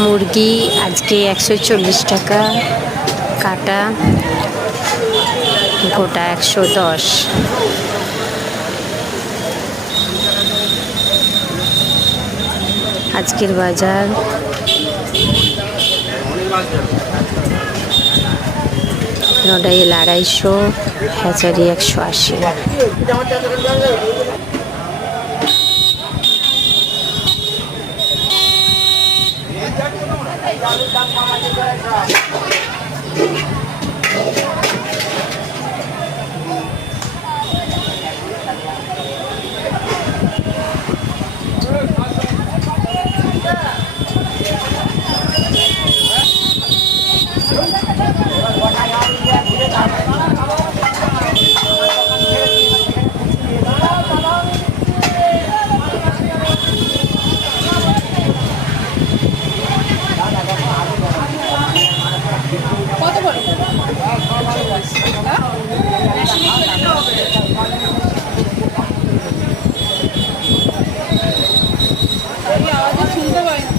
মুরগি আজকে 140 টাকা, কাটা গোটা 110। আজকের বাজার নড়াইল 250, হ্যাচারি 180। শুনতে পাই না।